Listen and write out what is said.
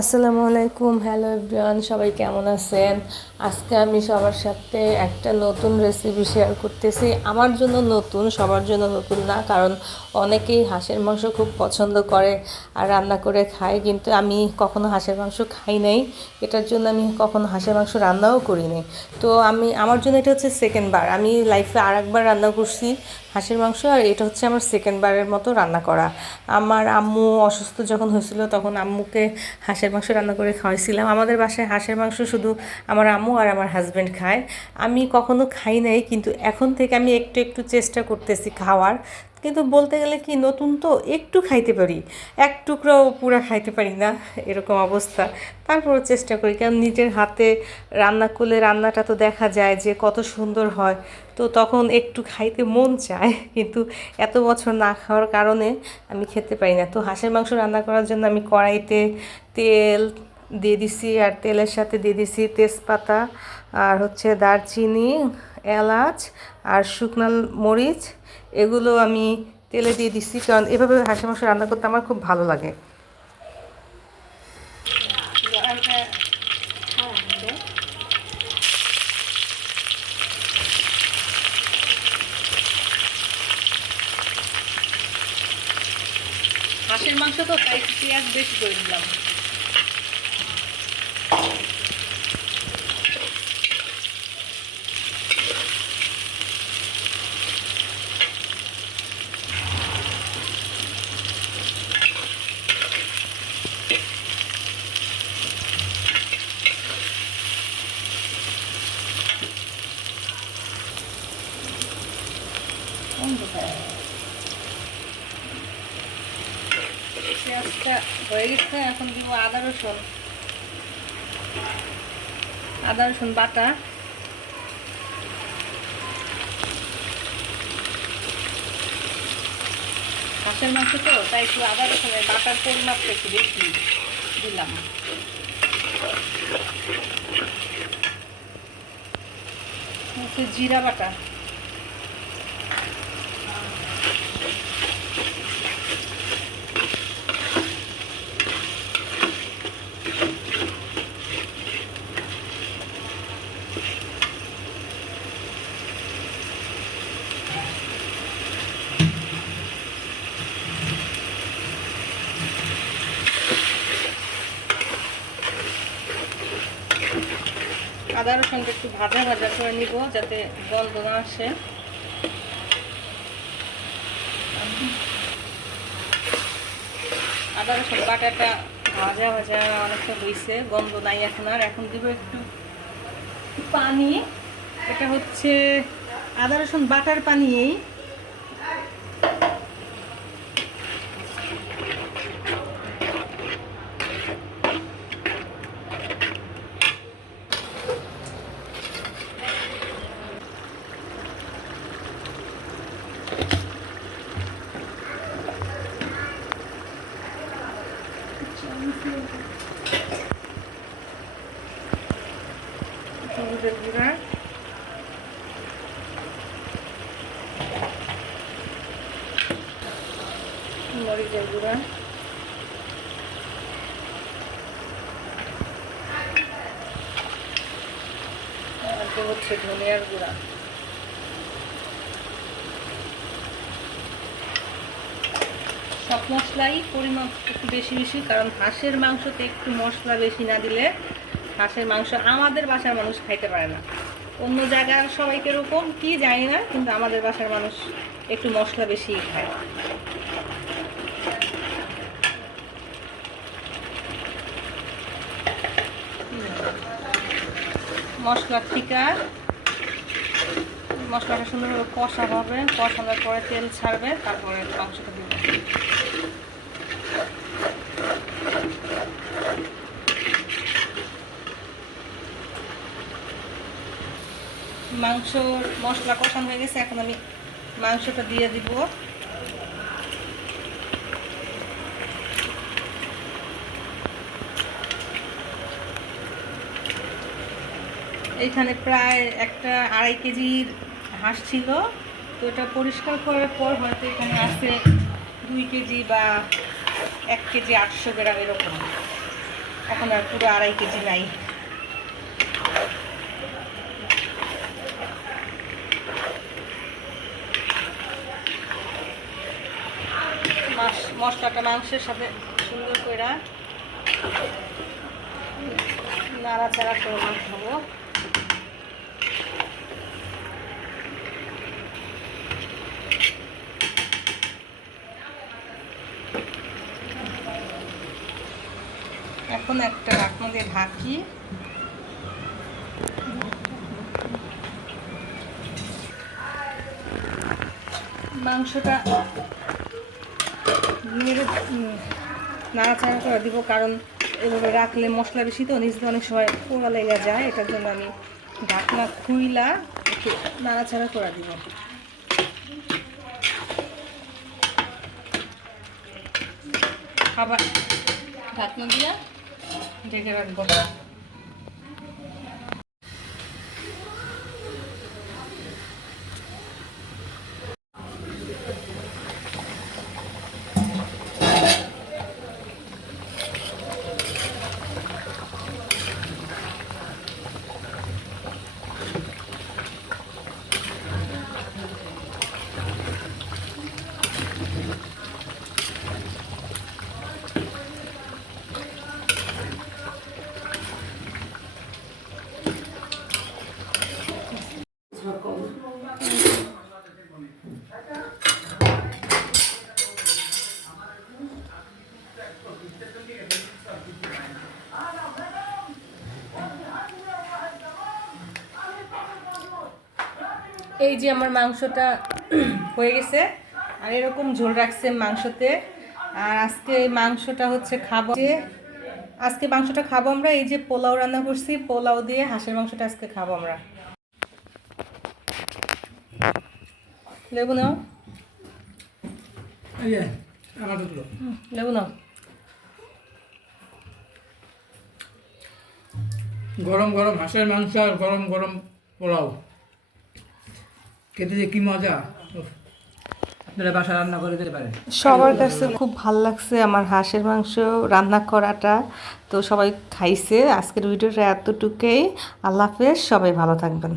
আসসালামু আলাইকুম, hello everyone, সবাই কেমন আছেন? আজকে আমি সবার সাথে একটা নতুন রেসিপি শেয়ার করতেছি। আমার জন্য নতুন, সবার জন্য নতুন না, কারণ অনেকেই হাঁসের মাংস খুব পছন্দ করে আর রান্না করে খায়, কিন্তু আমি কখনো হাঁসের মাংস খাই নাই। এটার জন্য আমি কখনো হাঁসের মাংস রান্নাও করি নাই তো আমি, আমার জন্য এটা হচ্ছে সেকেন্ড বার। আমি লাইফে আর একবার রান্না করছি। হাঁসের মাংস আর এটা হচ্ছে আমার সেকেন্ড বারের মতো রান্না করা। আমার আম্মু অসুস্থ যখন হয়েছিল তখন আম্মুকে হাঁসের মাংস রান্না করে খাওয়াইছিলাম। আমাদের বাসায় হাঁসের মাংস শুধু আমার আম্মু আর আমার হাজব্যান্ড খায়। আমি কখনো খাই নাই, কিন্তু এখন থেকে আমি একটু একটু চেষ্টা করতেছি খাওয়ার। কিন্তু বলতে গেলে কি, নতুন তো একটু খাইতে পারি, এক টুকরো পুরা খাইতে পারি না, এরকম অবস্থা। তারপরও চেষ্টা করি, কারণ নিজের হাতে রান্না করলে রান্নাটা তো দেখা যায় যে কত সুন্দর হয়, তো তখন একটু খাইতে মন চায়, কিন্তু এত বছর না খাওয়ার কারণে আমি খেতে পারি না। তো হাঁসের মাংস রান্না করার জন্য আমি কড়াইতে তেল দিয়ে দিছি, আর তেলের সাথে দিয়ে দিছি তেজপাতা, আর হচ্ছে দারচিনি এলাচ আর শুকনো মরিচ, এগুলো আমি তেলে দিয়ে দিচ্ছি কারণ এভাবে হাঁসের মাংস রান্না করতে আমার খুব ভালো লাগে। হাঁসের মাংস তো তাই পেঁয়াজ বেশি করে দিলাম। আদা, রসুন। রসুন বাটা। হাঁসের মাংস তো, তাই একটু আদা রসুনের বাটার পরিমাপটা একটু বেশি দিলাম। জিরা বাটা। আদা রসুনটা একটু ভাজা ভাজা করে নিব যাতে গন্ধ না আসে। আদা রসুন বাটাটা ভাজা ভাজা অনেকটা হয়েছে গন্ধ নাই এখন আর। এখন দিব একটু পানি। এটা হচ্ছে আদা রসুন বাটার পানি এই। হলুদের গুঁড়া মরিচের গুঁড়া হচ্ছে ধনিয়ার গুঁড়া। সব মশলাই পরিমাণ একটু বেশি বেশি, কারণ হাঁসের মাংসতে একটু মশলা বেশি না দিলে হাঁসের মাংস আমাদের বাসার মানুষ খাইতে পারে না। অন্য জায়গার সবাই কীরকম কি জানি না, কিন্তু আমাদের বাসার মানুষ একটু মশলা বেশি খায়। মশলা ঠিকা। মশলাটা সুন্দরভাবে কষা হবে, কষানোর পরে তেল ছাড়বে, তারপরে মাংসটা দিবে। মাংসর মশলা কষানো হয়ে গেছে, এখন আমি মাংসটা দিয়ে দিব। এইখানে প্রায় একটা আড়াই কেজির হাঁস ছিল, তো এটা পরিষ্কার করার পর হয়তো এখানে আছে দুই কেজি বা এক কেজি আটশো গ্রাম এরকম। এখন আর পুরো আড়াই কেজি নাই। মশলাটা মাংসের সাথে সুন্দর করে নাড়াচাড়া করে মাখাবো। এখন একটা ঢাকনা দিয়ে ঢাকি। মাংসটা উম, নাড়াচাড়া করে দিব কারণ এভাবে রাখলে মশলা বেশি তো নিচে অনেক সময় পোড়া লেগে যায় এটার জন্য আমি ঢাকনা খুইলা নাড়াচাড়া করে দিব। খাবার ঢাকনা দিয়ে ঢেকে রাখব। এই যে আমার মাংসটা হয়ে গেছে। আর এরকম ঝোল রাখছে মাংসতে। আর আজকে মাংসটা হচ্ছে খাব যে আজকে মাংসটা খাব আমরা এই যে পোলাও রান্না করছি পোলাও দিয়ে হাঁসের মাংসটা আজকে খাব আমরা। লেবু নাও। লেবু নাও। গরম গরম হাঁসের মাংস আর গরম গরম পোলাও। খেতে যে কি মজা? সবার কাছে খুব ভালো লাগছে আমার হাঁসের মাংস রান্না করাটা। তো সবাই খাইছে। আজকের ভিডিওটা এতটুকুই। আল্লাহ হাফেজ। সবাই ভালো থাকবেন।